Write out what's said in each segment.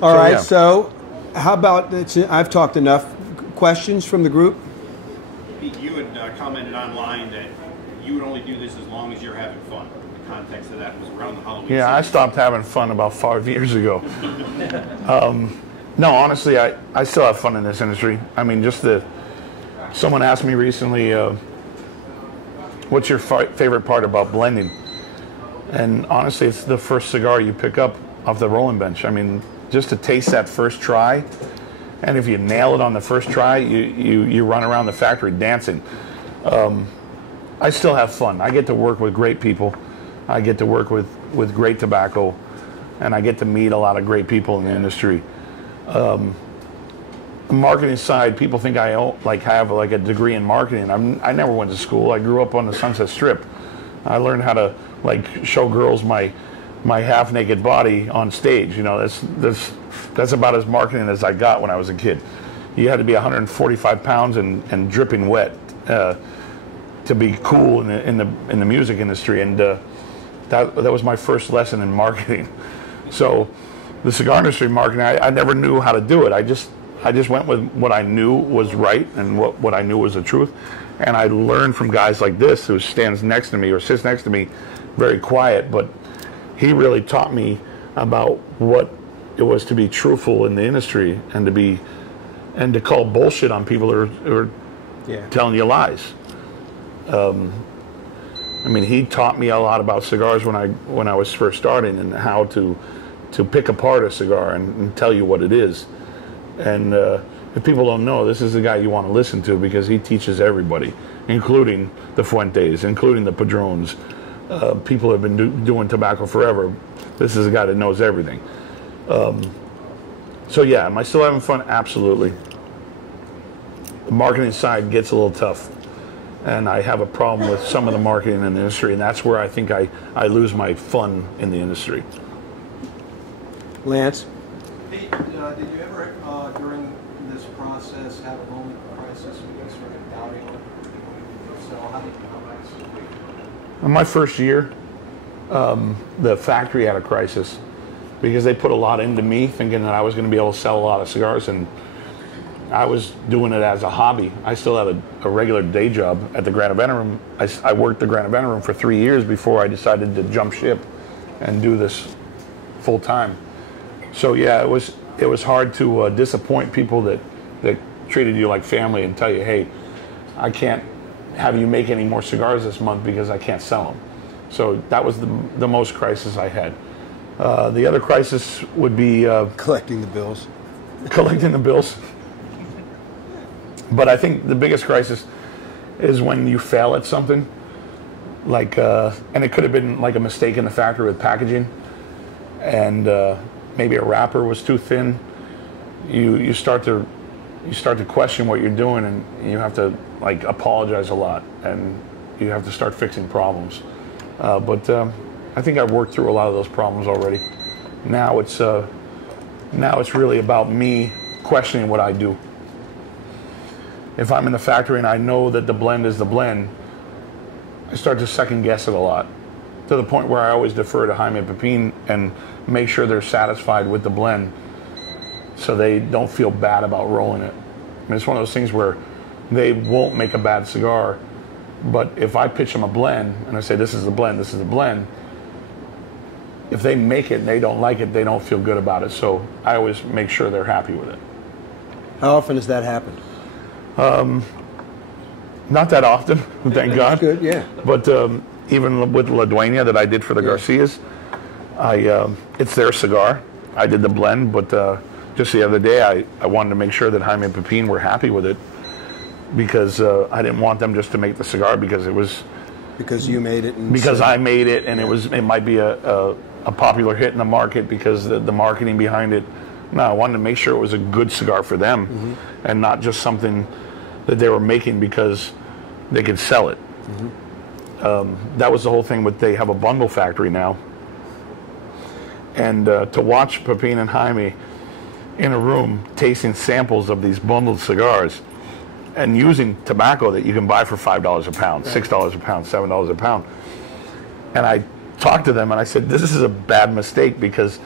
All right, yeah. so how about, I've talked enough. Questions from the group? You had commented online that you would only do this as long as you're having fun. The context of that was around the Halloween season. I stopped having fun about 5 years ago. No, honestly, I still have fun in this industry. I mean, someone asked me recently, what's your favorite part about blending? And honestly, it's the first cigar you pick up off the rolling bench. I mean, just to taste that first try, and if you nail it on the first try, you run around the factory dancing. I still have fun. I get to work with great people. I get to work with great tobacco, and I get to meet a lot of great people in the industry. The marketing side, people think I have a degree in marketing. I never went to school. I grew up on the Sunset Strip. I learned how to show girls my half-naked body on stage. You know, that's about as marketing as I got when I was a kid. You had to be 145 pounds and dripping wet to be cool in the music industry, and that was my first lesson in marketing. So the cigar industry marketing, I never knew how to do it. I just went with what I knew was right and what I knew was the truth. And I learned from guys like this who stands next to me or sits next to me, very quiet, but he really taught me about what it was to be truthful in the industry and to call bullshit on people who are telling you lies. I mean, he taught me a lot about cigars when I was first starting, and how to pick apart a cigar and tell you what it is. And if people don't know, this is the guy you want to listen to, because he teaches everybody, including the Fuentes, including the Padrones. People have been doing tobacco forever. This is a guy that knows everything. So yeah, am I still having fun? Absolutely. The marketing side gets a little tough, and I have a problem with some of the marketing in the industry, and that's where I think I lose my fun in the industry. Lance? Pete, did you ever, during this process, have a moment of crisis when you started doubting yourself? How did you come back? In my first year, the factory had a crisis because they put a lot into me, thinking that I was going to be able to sell a lot of cigars, and I was doing it as a hobby. I still had a regular day job at the Grand Event Room. I worked the Grand Event Room for 3 years before I decided to jump ship and do this full time. So yeah, it was hard to disappoint people that treated you like family and tell you, hey, I can't have you make any more cigars this month because I can't sell them. So that was the most crisis I had. The other crisis would be Collecting the bills. Collecting the bills. But I think the biggest crisis is when you fail at something, and it could have been like a mistake in the factory with packaging, and maybe a wrapper was too thin. You start to question what you're doing, and you have to apologize a lot, and you have to start fixing problems. But I think I've worked through a lot of those problems already. Now it's really about me questioning what I do. If I'm in the factory and I know that the blend is the blend, I start to second guess it a lot, to the point where I always defer to Jaime and Pepin and make sure they're satisfied with the blend so they don't feel bad about rolling it. I mean, it's one of those things where they won't make a bad cigar, but if I pitch them a blend and I say, this is the blend, this is the blend, if they make it and they don't like it, they don't feel good about it. So I always make sure they're happy with it. How often does that happen? Not that often, thank God. That's good, yeah. But even with La Dueña that I did for the Garcias, it's their cigar. I did the blend, but just the other day I wanted to make sure that Jaime and Pepin were happy with it, because I didn't want them just to make the cigar because it was... Because you made it. Because I made it, and it might be a popular hit in the market because the marketing behind it. No, I wanted to make sure it was a good cigar for them, and not just something that they were making because they could sell it. That was the whole thing they have a bundle factory now. And to watch Pepin and Jaime in a room tasting samples of these bundled cigars and using tobacco that you can buy for $5 a pound, $6 a pound, $7 a pound. And I talked to them and I said, this is a bad mistake, because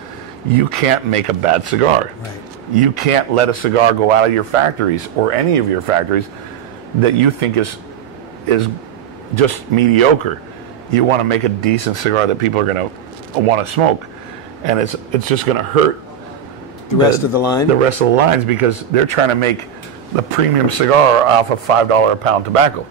you can't make a bad cigar. Right. You can't let a cigar go out of your factories or any of your factories that you think is just mediocre. You want to make a decent cigar that people are going to want to smoke, and it's just going to hurt The rest of the line? The rest of the lines, because they're trying to make the premium cigar off of $5 a pound tobacco.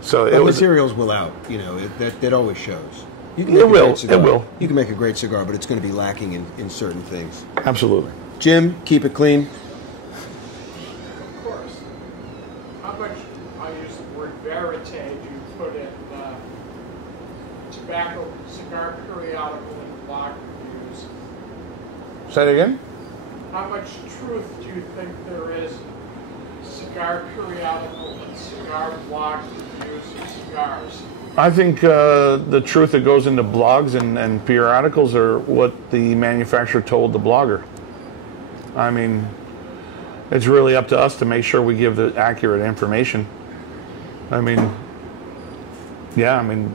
So the materials will out. You know, that always shows. You can It make a will. great cigar. It will. You can make a great cigar, but it's going to be lacking in certain things. Absolutely. Jim, keep it clean. Of course. How much, I use the word verite, you put in tobacco cigar periodical and blog reviews? Say it again? How much truth do you think there is in cigar periodical and cigar blog reviews of cigars? I think the truth that goes into blogs and periodicals are what the manufacturer told the blogger. I mean, it's really up to us to make sure we give the accurate information. I mean, yeah, I mean...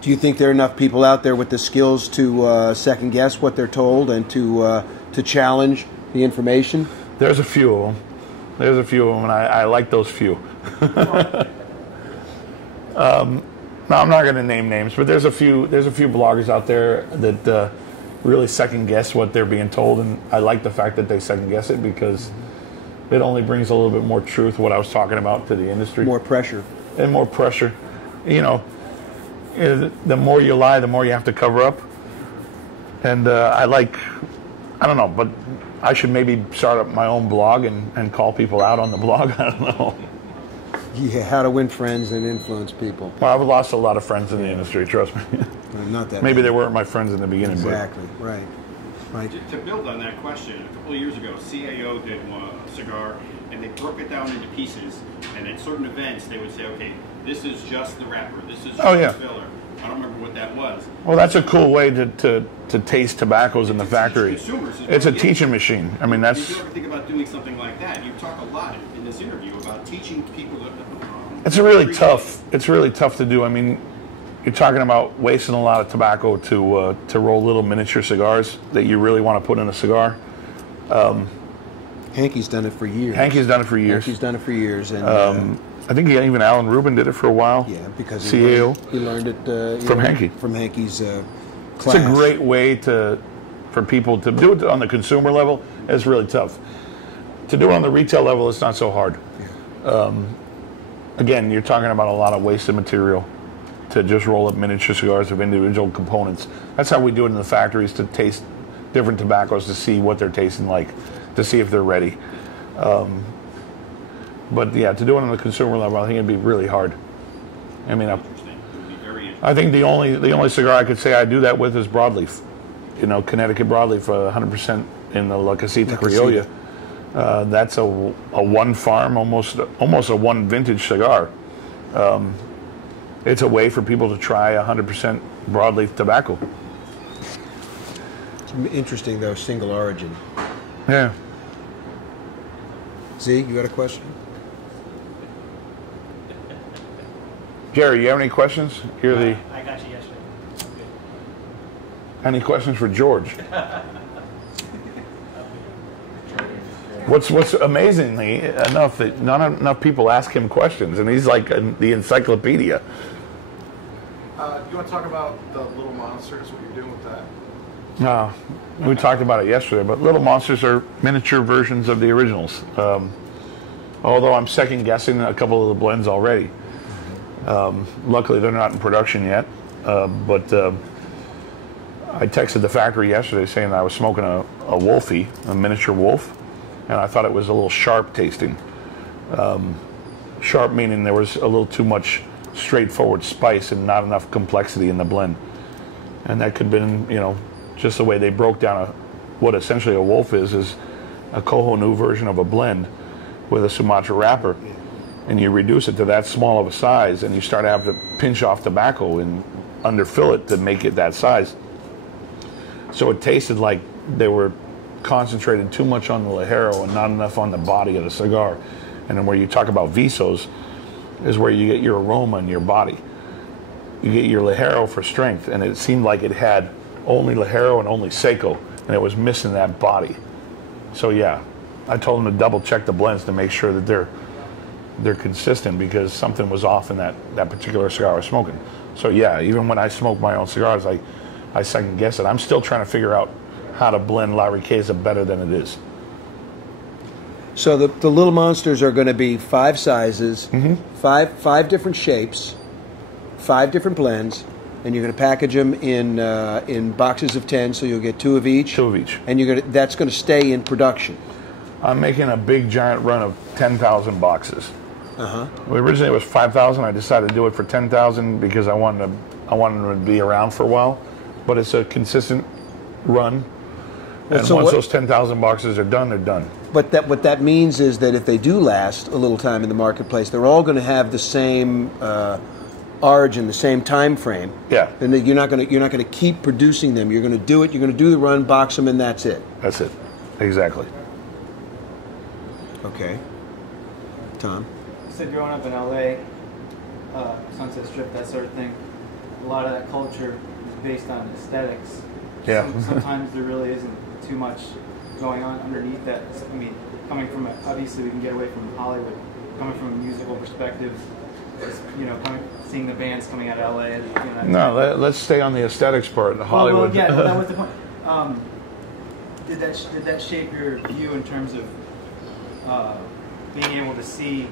Do you think there are enough people out there with the skills to second guess what they're told and to challenge the information? There's a few of them. There's a few of them, and I like those few. No, I'm not going to name names, but there's a few bloggers out there that really second guess what they're being told, and I like the fact that they second guess it, because it only brings a little bit more truth, what I was talking about, to the industry. More pressure. And more pressure. You know, the more you lie, the more you have to cover up. And I don't know, but I should maybe start up my own blog and call people out on the blog. I don't know. Yeah, how to win friends and influence people. Well, I've lost a lot of friends in the industry, trust me. Not that Maybe many. they weren't my friends in the beginning. Exactly, right. To build on that question, a couple of years ago, CAO did a cigar, and they broke it down into pieces. And at certain events, they would say, okay, this is just the wrapper, this is just the filler. I don't remember what that was. Well, that's a cool way to taste tobaccos in the factory. It's a teaching machine. I mean, that's... Did you ever think about doing something like that? You talk a lot in this interview about teaching people that... It's really tough. It's really tough to do. I mean, you're talking about wasting a lot of tobacco to roll little miniature cigars that you really want to put in a cigar. Hanky's done it for years. Hanky's done it for years. Hanky's done it for years. And, I think even Alan Rubin did it for a while. Yeah, because he learned it from Hanky. From Hanky's class. It's a great way for people to do it on the consumer level. It's really tough. To do it on the retail level, it's not so hard. Yeah. Again, you're talking about a lot of wasted material to just roll up miniature cigars of individual components. That's how we do it in the factories, to taste different tobaccos, to see what they're tasting like, to see if they're ready. But yeah, to do it on the consumer level, I think it'd be really hard. I mean, I think the only cigar I could say I do that with is broadleaf. You know, Connecticut broadleaf, 100% in the La Casita Criolla. That's a one farm, almost a one vintage cigar. It's a way for people to try 100% broadleaf tobacco. It's interesting, though, single origin. Yeah. Z, you got a question? Jerry, you have any questions? I got you yesterday. Any questions for George? What's amazingly enough that not enough people ask him questions, and he's like the encyclopedia. You want to talk about the Little Monsters, what you're doing with that? No, we talked about it yesterday, but Little Monsters are miniature versions of the originals. Although I'm second guessing a couple of the blends already. Luckily, they're not in production yet, but I texted the factory yesterday saying that I was smoking a Wolfie, a miniature wolf, and I thought it was a little sharp tasting. Sharp meaning there was a little too much straightforward spice and not enough complexity in the blend. And that could have been, you know, just the way they broke down what essentially a wolf is a Kohonu version of a blend with a Sumatra wrapper. And you reduce it to that small of a size, and you start to have to pinch off tobacco and underfill it to make it that size. So it tasted like they were concentrated too much on the Ligero and not enough on the body of the cigar. And then where you talk about visos is where you get your aroma in your body. You get your Ligero for strength, and it seemed like it had only Ligero and only Seco and it was missing that body. So yeah, I told them to double check the blends to make sure that they're consistent, because something was off in that particular cigar I was smoking. So yeah, even when I smoke my own cigars, I second guess it. I'm still trying to figure out how to blend La Riqueza better than it is. So the little monsters are going to be 5 sizes, five different shapes, 5 different blends, and you're going to package them in boxes of 10, so you'll get 2 of each. 2 of each. And that's going to stay in production. I'm making a big giant run of 10,000 boxes. Originally it was 5,000. I decided to do it for 10,000 because I wanted them to be around for a while. But it's a consistent run. And so once those 10,000 boxes are done, they're done. But what that means is that if they do last a little time in the marketplace, they're all going to have the same origin, the same time frame. Yeah. And you're not going to keep producing them. You're going to do it. You're going to do the run, box them, and that's it. That's it. Exactly. Okay. Tom? You said growing up in LA, Sunset Strip, that sort of thing, a lot of that culture is based on aesthetics. Yeah. Sometimes there really isn't too much going on underneath that. I mean, coming from obviously we can get away from Hollywood. Coming from a musical perspective, seeing the bands coming out of LA. No, let's stay on the aesthetics part. Hollywood. Well, yeah, that was the point. Did that shape your view in terms of being able to see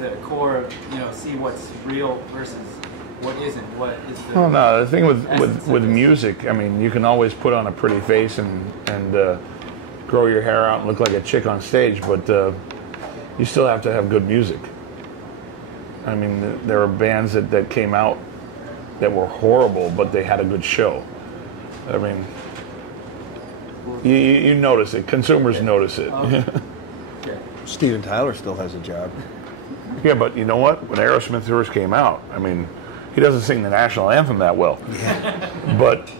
the core of, see what's real versus what isn't? What is the... Oh no, the thing with music, I mean, you can always put on a pretty face and grow your hair out and look like a chick on stage, but you still have to have good music. I mean, there are bands that came out that were horrible, but they had a good show. I mean, you notice it. Consumers notice it. Steven Tyler still has a job. Yeah, but you know what? When Aerosmith first came out, I mean, he doesn't sing the national anthem that well. But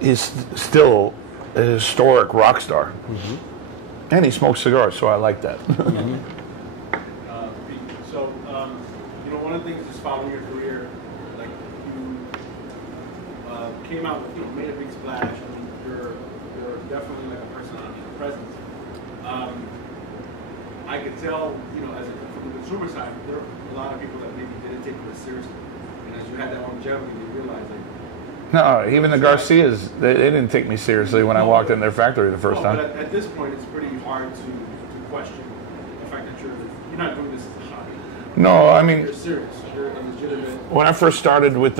he's still a historic rock star. And he smokes cigars, so I like that. One of the things just following your career, like you came out, made a big splash. I mean, you're definitely like a person on your presence. I could tell, from the consumer side, there are a lot of people that maybe didn't take it seriously. And as you had that longevity, you realized no, even the Garcias, they didn't take me seriously when I walked in their factory the first time. But at this point, it's pretty hard to question the fact that you're not doing this as a hobby. No, I mean, you're serious. You're a legitimate. When I first started with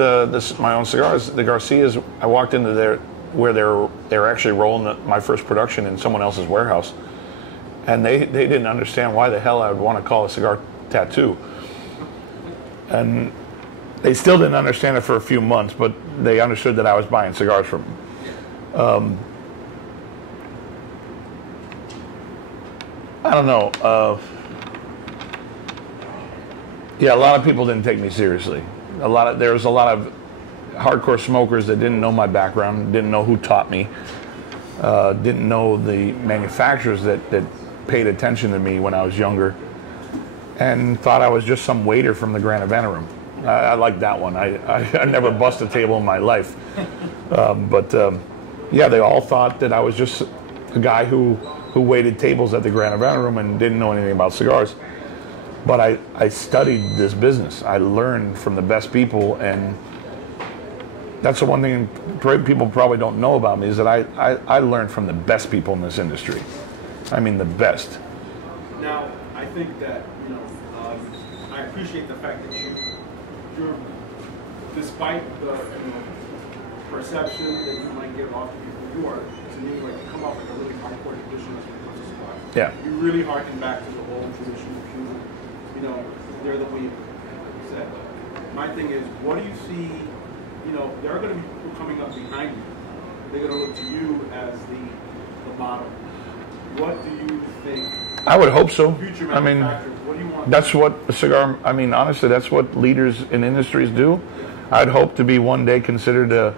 my own cigars, the Garcias, I walked into where they were actually rolling my first production in someone else's warehouse, and they didn't understand why the hell I would want to call a cigar tattoo, and they still didn't understand it for a few months, but they understood that I was buying cigars from them. I don't know. Yeah, a lot of people didn't take me seriously. There was a lot of hardcore smokers that didn't know my background, didn't know who taught me, didn't know the manufacturers that paid attention to me when I was younger, and thought I was just some waiter from the Grand Havana Room. I like that one. I never bust a table in my life. Yeah, they all thought that I was just a guy who waited tables at the Grand Havana Room and didn't know anything about cigars. But I studied this business. I learned from the best people, and that's the one thing people probably don't know about me, is that I learned from the best people in this industry. I mean, the best. Now, I think that, I appreciate the fact that you're despite the perception that you might give off to people, you are, to me, like, you come off like a really hardcore tradition when it comes to cigars. Yeah. You really harken back to the old traditional few. They're the way you said. My thing is, what do you see? There are going to be people coming up behind you. They're going to look to you as the model. What do you think? I would hope so. Future I mean, what do you want? that's what a cigar. I mean, honestly, that's what leaders in industries do. I'd hope to be one day considered a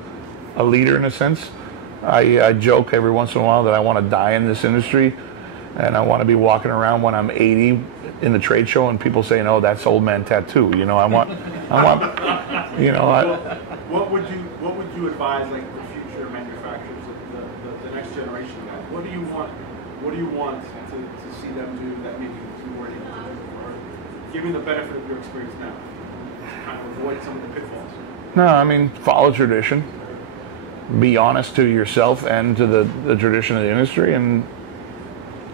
leader in a sense. I joke every once in a while that I want to die in this industry, and I want to be walking around when I'm 80 in the trade show, and people saying, "Oh, that's old man tattoo." I want. What would you advise, like, the future manufacturers? What do you want to see them do that maybe you weren't able to do? Or give me the benefit of your experience now. Kind of avoid some of the pitfalls. No, I mean, follow tradition. Be honest to yourself and to the tradition of the industry, and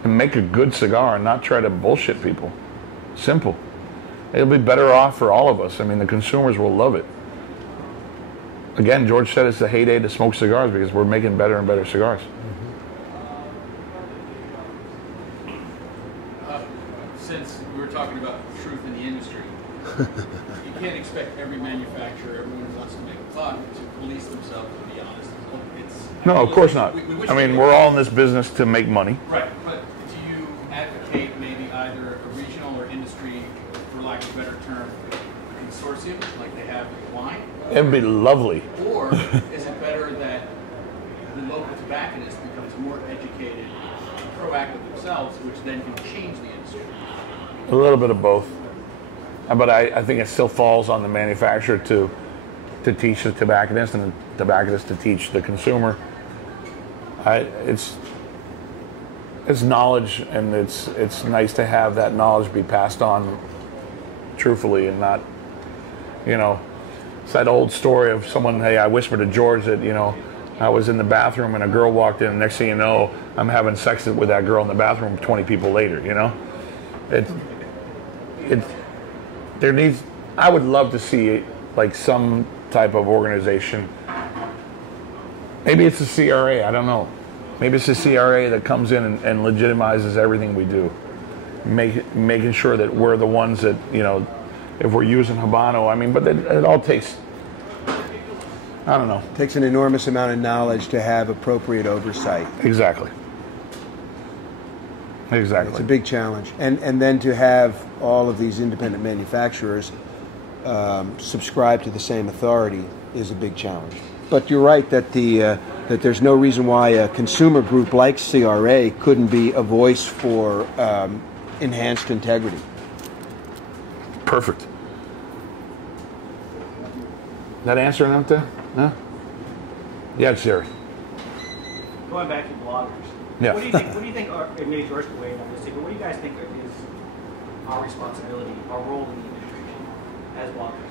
make a good cigar and not try to bullshit people. Simple. It'll be better off for all of us. I mean, the consumers will love it. Again, George said it's the heyday to smoke cigars because we're making better and better cigars. Since we were talking about truth in the industry, you can't expect every manufacturer, everyone who wants to make a buck, to police themselves, to be honest. No, of course not. I mean, we're all in this business to make money. Right, but do you advocate maybe either a regional or industry, for lack of a better term, consortium, like they have with wine? It'd be lovely. Or is it better that the local tobacconist becomes more educated and proactive themselves, which then can change the industry? A little bit of both. But I think it still falls on the manufacturer to teach the tobacconist and the tobacconist to teach the consumer. It's knowledge, and it's nice to have that knowledge be passed on truthfully and not, it's that old story of someone, hey, I whispered to George that, I was in the bathroom and a girl walked in, and next thing you know, I'm having sex with that girl in the bathroom 20 people later, I would love to see like some type of organization. Maybe it's the CRA, I don't know. Maybe it's the CRA that comes in and legitimizes everything we do. Making sure that we're the ones that, if we're using Habano, I mean, but it all takes, I don't know. It takes an enormous amount of knowledge to have appropriate oversight. Exactly. Exactly. It's a big challenge. And then to have all of these independent manufacturers subscribe to the same authority is a big challenge. But you're right that that there's no reason why a consumer group like CRA couldn't be a voice for enhanced integrity. Perfect. That answer enough there? No? Yeah, Jerry. Going back to bloggers. Yeah. What do you think and maybe George can weigh in on this too, but what do you guys think is our responsibility, our role in the industry as bloggers?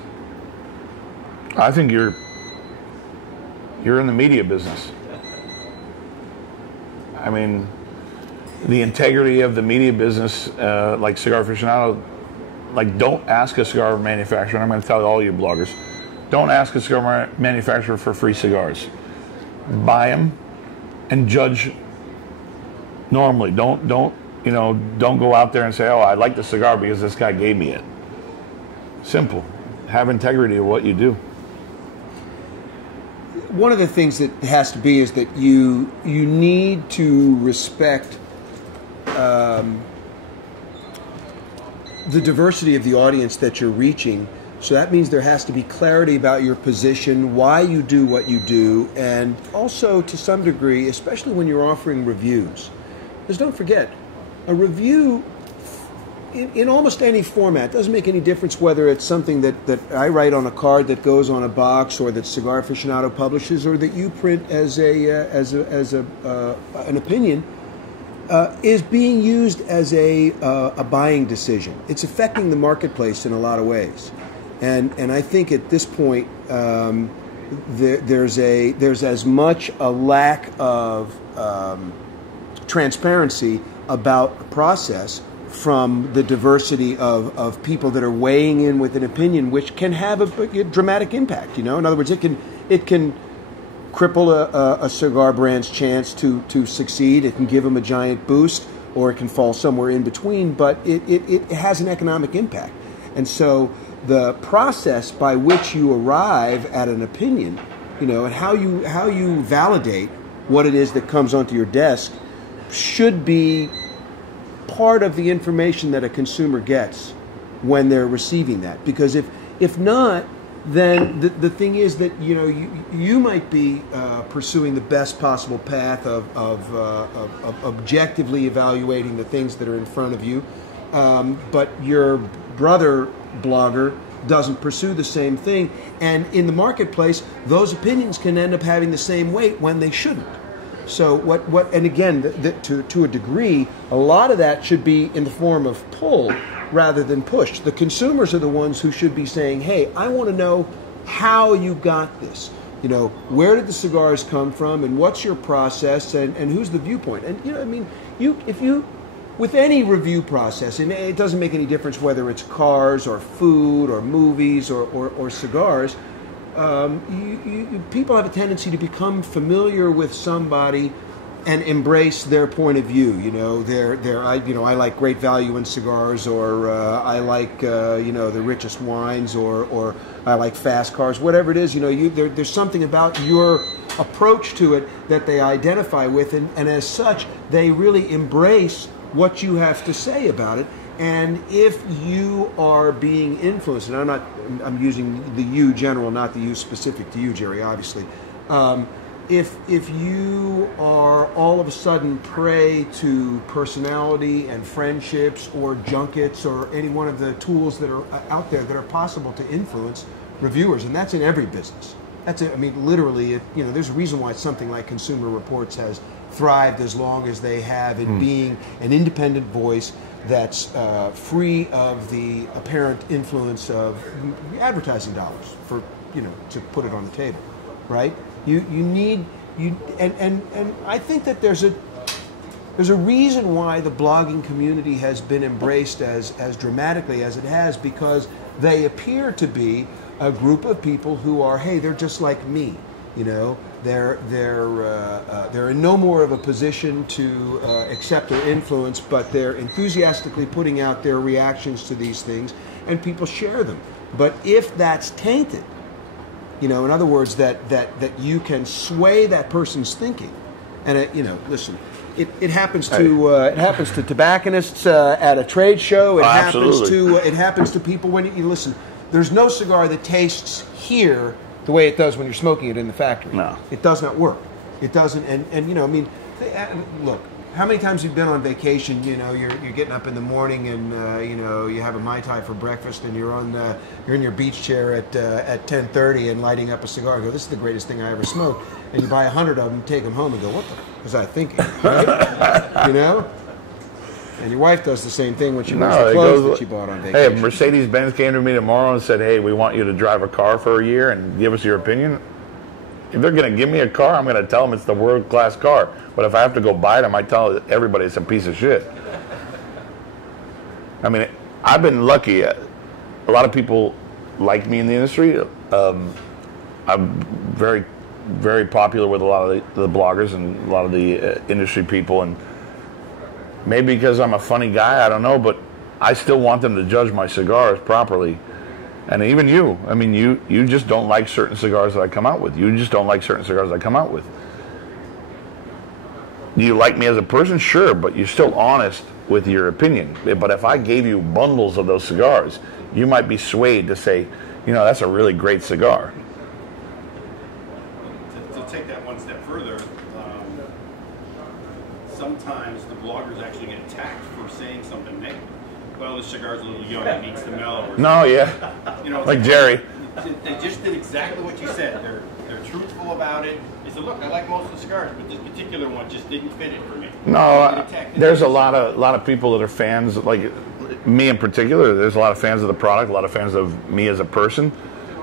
I think you're in the media business. I mean, the integrity of the media business, like Cigar Aficionado, like don't ask a cigar manufacturer, and I'm going to tell all you bloggers, don't ask a cigar manufacturer for free cigars. Buy them and judge normally. Don't go out there and say, oh, I like the cigar because this guy gave me it. Simple. Have integrity of what you do. One of the things that has to be is that you need to respect the diversity of the audience that you're reaching. So that means there has to be clarity about your position, why you do what you do, and also to some degree, especially when you're offering reviews. Because don't forget, a review in almost any format doesn't make any difference whether it's something that I write on a card that goes on a box, or that Cigar Aficionado publishes, or that you print as an opinion. Is being used as a buying decision. It's affecting the marketplace in a lot of ways, and I think at this point there's as much a lack of transparency about the process from the diversity of people that are weighing in with an opinion, which can have a dramatic impact. In other words, it can cripple a cigar brand's chance to succeed. It can give them a giant boost, or it can fall somewhere in between, but it has an economic impact. And so the process by which you arrive at an opinion, and how you validate what it is that comes onto your desk should be part of the information that a consumer gets when they're receiving that. Because if not, then the thing is that you might be pursuing the best possible path of objectively evaluating the things that are in front of you, but your brother blogger doesn't pursue the same thing, and in the marketplace those opinions can end up having the same weight when they shouldn't. So what and again, to a degree, a lot of that should be in the form of pull rather than push. The consumers are the ones who should be saying, "Hey, I want to know how you got this. You know, where did the cigars come from, and what's your process, and who's the viewpoint?" And I mean, if you with any review process, and it doesn't make any difference whether it's cars or food or movies or cigars. People have a tendency to become familiar with somebody and embrace their point of view. I like great value in cigars, or I like the richest wines, or I like fast cars. Whatever it is, there's something about your approach to it that they identify with, and as such, they really embrace what you have to say about it. And if you are being influenced, and I'm using the you general, not the you specific to you, Jerry, obviously. If you are all of a sudden prey to personality and friendships or junkets or any one of the tools that are out there that are possible to influence reviewers, and that's in every business. Literally, there's a reason why something like Consumer Reports has thrived as long as they have in being an independent voice that's free of the apparent influence of advertising dollars, for to put it on the table, right? And I think that there's a reason why the blogging community has been embraced as dramatically as it has, because they appear to be a group of people who are, hey, they're just like me, They're in no more of a position to accept or influence, but they're enthusiastically putting out their reactions to these things, and people share them. But if that's tainted, in other words, that you can sway that person's thinking, and listen, it happens to tobacconists at a trade show. It happens to people when you listen. There's no cigar that tastes here the way it does when you're smoking it in the factory. No. It does not work. It doesn't, look, how many times you've been on vacation, you're getting up in the morning and, you have a Mai Tai for breakfast, and you're in your beach chair at 10:30 and lighting up a cigar and go, this is the greatest thing I ever smoked. And you buy 100 of them, take them home and go, what the f*** was I thinking? Right? And your wife does the same thing when she wears the clothes that she bought on vacation. Hey, if Mercedes-Benz came to me tomorrow and said, hey, we want you to drive a car for a year and give us your opinion, if they're going to give me a car, I'm going to tell them it's the world-class car. But if I have to go buy it, I might tell everybody it's a piece of shit. I've been lucky. A lot of people like me in the industry. I'm very, very popular with a lot of the bloggers and a lot of the industry people, and maybe because I'm a funny guy, I don't know, but I still want them to judge my cigars properly. And even you, you just don't like certain cigars that I come out with. You just don't like certain cigars I come out with. You like me as a person? Sure, but you're still honest with your opinion. But if I gave you bundles of those cigars, you might be swayed to say, that's a really great cigar. To take that one step further, sometimes the bloggers actually get attacked for saying something negative. Well, this cigar's a little young, it needs to mellow. No, yeah. Like Jerry. They just did exactly what you said. They're truthful about it. They said, look, I like most of the cigars, but this particular one just didn't fit it for me. No, there's a lot of people that are fans, like me in particular. There's a lot of fans of the product, a lot of fans of me as a person.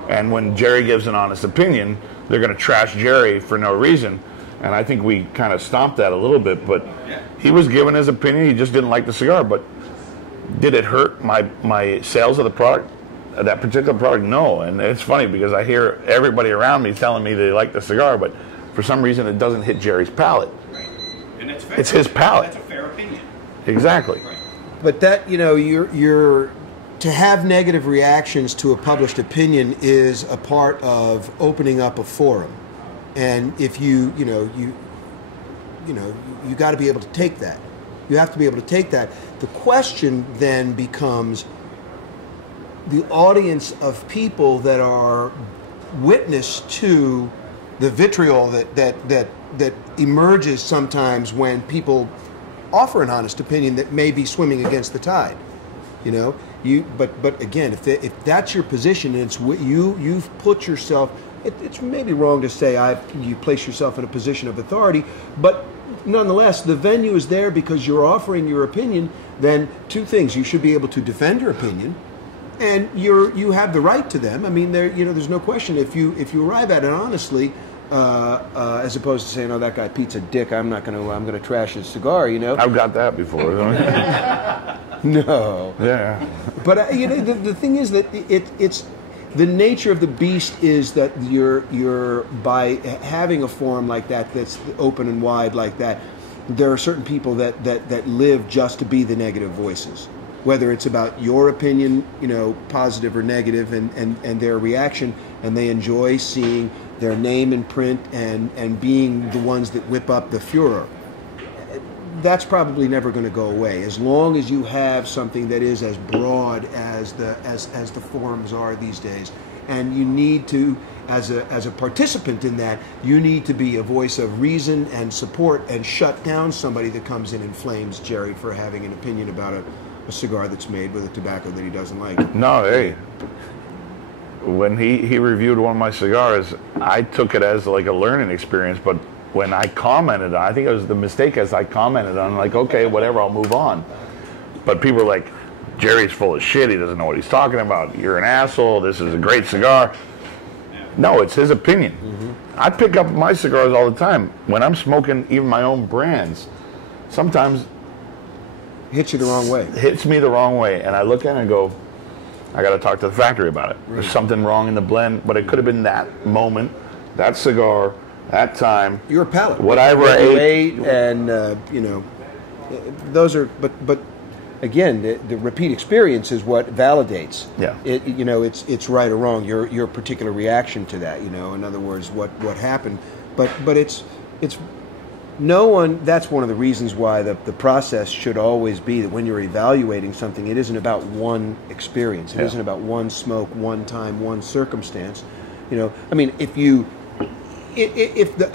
And when Jerry gives an honest opinion, they're going to trash Jerry for no reason. And I think we kind of stomped that a little bit. But he was giving his opinion. He just didn't like the cigar. But did it hurt my sales of the product, that particular product? No. And it's funny because I hear everybody around me telling me they like the cigar, but for some reason it doesn't hit Jerry's palate. Right. And that's fair. It's his palate. That's a fair opinion. Exactly. Right. But that, you're to have negative reactions to a published opinion is a part of opening up a forum. And if you got to be able to take that. You have to be able to take that. The question then becomes the audience of people that are witness to the vitriol that emerges sometimes when people offer an honest opinion that may be swimming against the tide. But again, if that's your position and it's you've put yourself, it's maybe wrong to say you place yourself in a position of authority, but nonetheless, the venue is there because you're offering your opinion. Then two things: you should be able to defend your opinion, and you have the right to them. I mean, there's no question. If you arrive at it honestly, as opposed to saying, "Oh, that guy Pete's a dick. I'm going to trash his cigar." I've got that before. No. Yeah. But the thing is that it's the nature of the beast is that you're by having a forum like that that's open and wide like that. There are certain people that live just to be the negative voices, whether it's about your opinion, positive or negative, and their reaction, and they enjoy seeing their name in print and being the ones that whip up the furor. That's probably never going to go away as long as you have something that is as broad as the forums are these days. And you need to, as a participant in that, you need to be a voice of reason and support and shut down somebody that comes in and flames Jerry for having an opinion about a cigar that's made with a tobacco that he doesn't like. No, hey. When he reviewed one of my cigars, I took it as like a learning experience, but when I commented on, I think it was the mistake as I commented on, like, okay, whatever, I'll move on. But people were like, Jerry's full of shit, he doesn't know what he's talking about, you're an asshole, this is a great cigar. No, it's his opinion. Mm-hmm. I pick up my cigars all the time. When I'm smoking even my own brands, sometimes hits you the wrong way. Hits me the wrong way, and I look at it and go, I got to talk to the factory about it. Right. There's something wrong in the blend, but it could have been that moment, that cigar, that time. Your palate. Whatever I ate. And, those are, but again, the repeat experience is what validates. Yeah. It's right or wrong, your particular reaction to that, in other words, what happened. But it's no one, that's one of the reasons why the process should always be that when you're evaluating something, it isn't about one experience. It isn't about one smoke, one time, one circumstance. I mean, if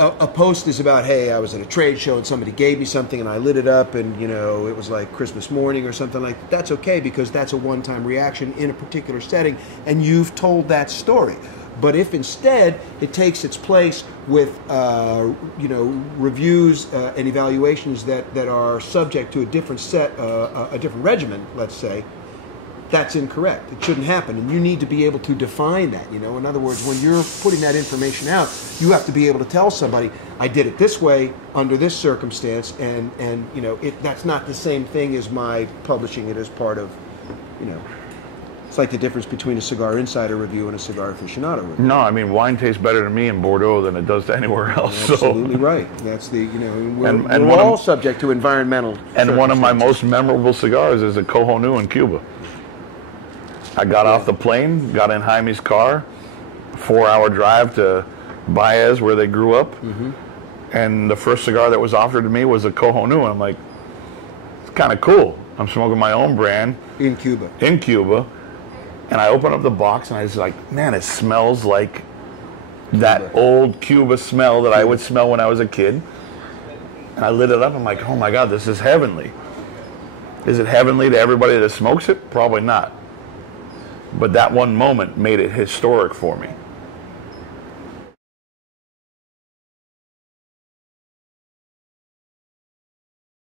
a post is about, hey, I was at a trade show and somebody gave me something and I lit it up and, it was like Christmas morning or something like that, that's okay because that's a one-time reaction in a particular setting and you've told that story. But if instead it takes its place with, reviews and evaluations that are subject to a different a different regimen, let's say, that's incorrect. It shouldn't happen, and you need to be able to define that. In other words, when you're putting that information out, you have to be able to tell somebody, I did it this way under this circumstance, and that's not the same thing as my publishing it as part of, It's like the difference between a Cigar Insider review and a Cigar Aficionado review. No, I mean, wine tastes better to me in Bordeaux than it does to anywhere else. Absolutely right. That's we're all subject to environmental. And one of my most memorable cigars is a Cohonu in Cuba. I got off the plane, got in Jaime's car, 4-hour drive to Baez where they grew up, and the first cigar that was offered to me was a Cohonu, and I'm like, it's kind of cool. I'm smoking my own brand. In Cuba. And I open up the box and I was like, man, it smells like that old Cuba smell that I would smell when I was a kid. And I lit it up, I'm like, oh my God, this is heavenly. Is it heavenly to everybody that smokes it? Probably not. But that one moment made it historic for me.